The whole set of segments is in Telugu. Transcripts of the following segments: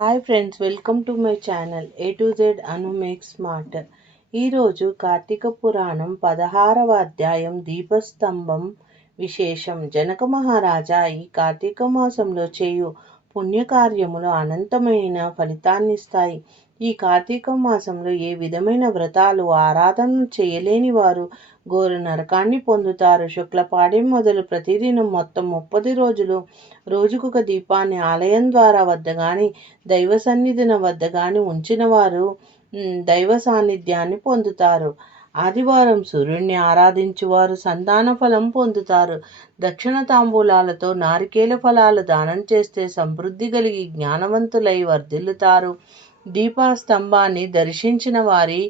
Hi friends, welcome to my channel A to Z Anu make smart. ఈరోజు కార్తీక పురాణం 16వ అధ్యాయం దీపస్తంభం విశేషం. జనక మహారాజా ఈ కార్తీక మాసంలో చేయు పుణ్యకార్యములు అనంతమైన ఫలితాన్నిస్తాయి. ఈ కార్తీక మాసంలో ఏ విధమైన వ్రతాలు ఆరాధనలు చేయలేని వారు ఘోర నరకాన్ని పొందుతారు. శుక్లపాడ్యం మొదలు ప్రతిదినం మొత్తం 30 రోజులు రోజుకొక దీపాన్ని ఆలయం ద్వారా వద్ద గాని దైవ సన్నిధిన వద్ద గాని ఉంచిన వారు దైవ సాన్నిధ్యాన్ని పొందుతారు. ఆదివారం సూర్యుడిని ఆరాధించువారు సంతాన ఫలం పొందుతారు. దక్షిణ తాంబూలాలతో నారికేల ఫలాలు దానం చేస్తే సమృద్ధి కలిగి జ్ఞానవంతులై వర్ధిల్లుతారు. దీపస్తంభాన్ని దర్శించిన వారి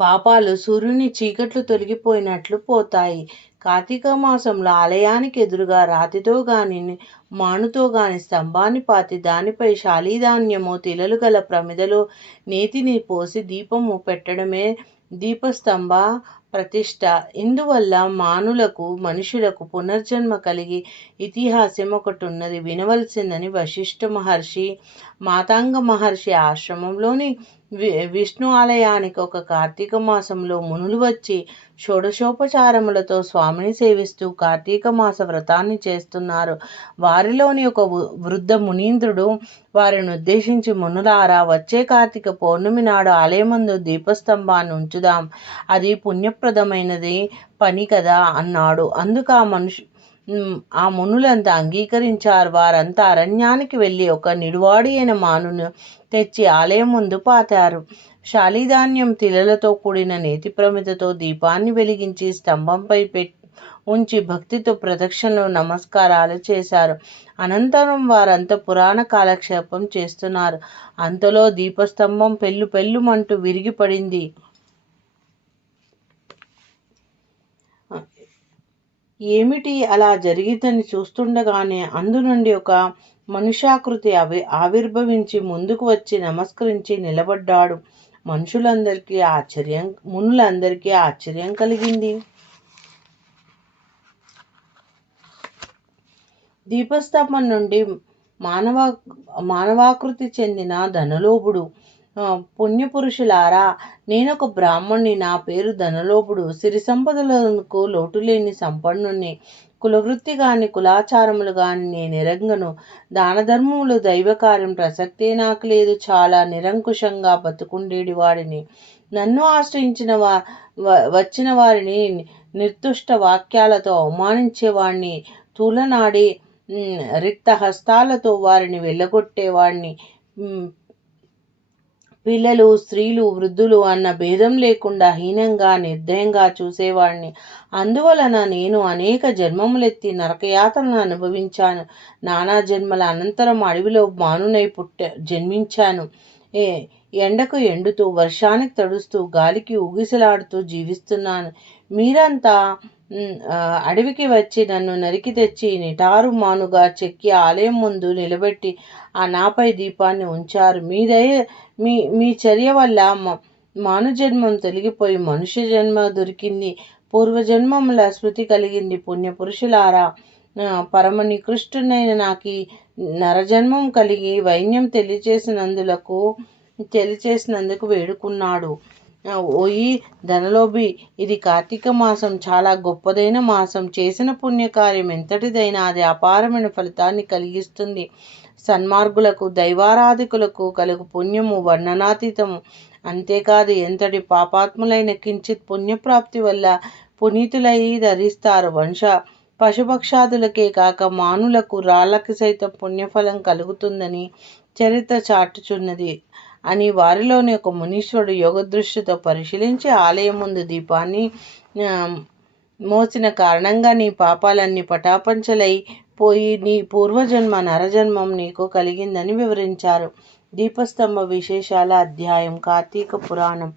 పాపాలు సూర్యుని చీకట్లు తొలగిపోయినట్లు పోతాయి. కార్తీక మాసంలో ఆలయానికి ఎదురుగా రాతితో గాని మానుతో గాని స్తంభాన్ని పాతి దానిపై శాలీధాన్యము తిలలు గల ప్రమిదలో నేతిని పోసి దీపము పెట్టడమే దీపస్తంభ ప్రతిష్ట. ఇందువల్ల మానులకు మనుషులకు పునర్జన్మ కలిగి ఇతిహాసం ఒకటి ఉన్నది, వినవలసిందని వశిష్ఠ మహర్షి మాతాంగ మహర్షి ఆశ్రమంలోని విష్ణు ఆలయానికి ఒక కార్తీక మాసంలో మునులు వచ్చి షోడశోపచారములతో స్వామిని సేవిస్తూ కార్తీక మాస వ్రతాన్ని చేస్తున్నారు. వారిలోని ఒక వృద్ధ మునీంద్రుడు వారిని ఉద్దేశించి, మునులారా, వచ్చే కార్తీక పౌర్ణమి నాడు ఆలయమందు దీపస్తంభాన్ని ఉంచుదాం, అది పుణ్యప్రదమైనది పని కదా అన్నాడు. అందుకు ఆ మునులంతా అంగీకరించారు. వారంతా అరణ్యానికి వెళ్ళి ఒక నిడువాడి అయిన మానును తెచ్చి ఆలయం ముందు పాతారు. శాలీధాన్యం తిలలతో కూడిన నేతి ప్రమిదతో దీపాన్ని వెలిగించి స్తంభంపై ఉంచి భక్తితో ప్రదక్షిణలు నమస్కారాలు చేశారు. అనంతరం వారంతా పురాణ కాలక్షేపం చేస్తున్నారు. అంతలో దీపస్తంభం పెళ్ళుమంటూ విరిగిపడింది. ఏమిటి అలా జరిగిందని చూస్తుండగానే అందు నుండి ఒక మనుష్యాకృతి ఆవిర్భవించి ముందుకు వచ్చి నమస్కరించి నిలబడ్డాడు. మునులందరికీ ఆశ్చర్యం కలిగింది. దీపస్తంభం నుండి మానవాకృతి చెందిన ధనలోభుడు, పుణ్యపురుషులారా, నేనొక బ్రాహ్మణ్ణి. నా పేరు ధనలోభుడు. సిరి సంపదలకు లోటులేని సంపన్నుణ్ణి. కులవృత్తి గాని కులాచారములు గాని నేనెరంగను. దాన ధర్మములు దైవకార్యం ప్రసక్తే నాకు లేదు. చాలా నిరంకుశంగా బతుకుండేడి వాడిని. నన్ను ఆశ్రయించిన వచ్చిన వారిని నిర్దుష్ట వాక్యాలతో అవమానించేవాడిని. తూలనాడి రిక్త హస్తాలతో వారిని వెళ్ళగొట్టేవాడిని. పిల్లలు, స్త్రీలు, వృద్ధులు అన్న భేదం లేకుండా హీనంగా నిర్దయంగా చూసేవాడిని. అందువలన నేను అనేక జన్మములెత్తి నరకయాతనను అనుభవించాను. నానా జన్మల అనంతరం అడవిలో మానునై జన్మించాను. ఎండకు ఎండుతూ, వర్షానికి తడుస్తూ, గాలికి ఊగిసలాడుతూ జీవిస్తున్నాను. మీరంతా అడవికి వచ్చి నన్ను నరికి తెచ్చి నిటారు మానుగా చెక్కి ఆలయం ముందు నిలబెట్టి నాపై దీపాన్ని ఉంచారు. మీ చర్య వల్ల మానుజన్మం తొలగిపోయి మనుష్య జన్మ దొరికింది. పూర్వజన్మముల స్మృతి కలిగింది. పుణ్యపురుషులారా, పరమ నికృష్టునైన నాకు నరజన్మం కలిగి వైన్యం తెలియచేసినందుకు వేడుకున్నాడు. ఓయి ధనలోభి, ఇది కార్తీక మాసం చాలా గొప్పదైన మాసం. చేసిన పుణ్యకార్యం ఎంతటిదైనా అది అపారమైన ఫలితాన్ని కలిగిస్తుంది. సన్మార్గులకు, దైవారాధికులకు కలుగు పుణ్యము వర్ణనాతీతము. అంతేకాదు, ఎంతటి పాపాత్ములైన కించిత్ పుణ్యప్రాప్తి వల్ల పునీతులై ధరిస్తారు. పశుపక్షాదులకే కాక మానులకు, రాళ్లకి సైతం పుణ్యఫలం కలుగుతుందని చరిత్ర చాటుచున్నది అని వారిలోని ఒక మునీశ్వరుడు యోగదృష్టితో పరిశీలించి ఆలయం ముందు దీపాన్ని మోసిన కారణంగా నీ పాపాలన్నీ పటాపంచలై పోయి నీ పూర్వజన్మ నరజన్మం నీకు కలిగిందని వివరించారు. దీపస్తంభ విశేషాల అధ్యాయం. కార్తీక పురాణం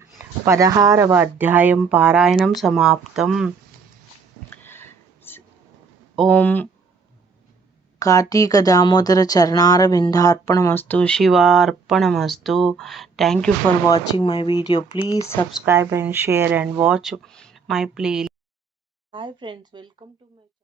16వ అధ్యాయం పారాయణం సమాప్తం. ఓం Karthika Damodara చరణారవిందార్పణమస్తు. శివార్పణమస్తు. Thank you for watching my video. Please subscribe and share and watch my playlist. Hi friends, welcome to my channel.